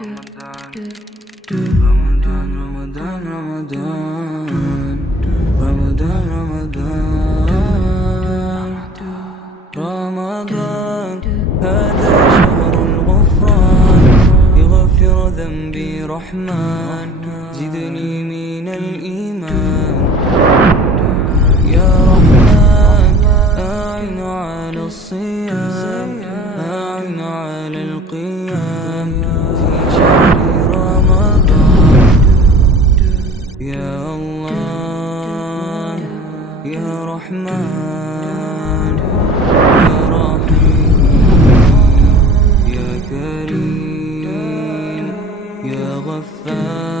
رمضان رمضان رمضان رمضان رمضان رمضان هذا شهر الغفران يغفر ذنبي رحمن زدني من الإيمان يا رحمن أعن على الصيام أعن على القيام في شهر رمضان يا الله يا رحمن يا رحيم يا كريم يا غفار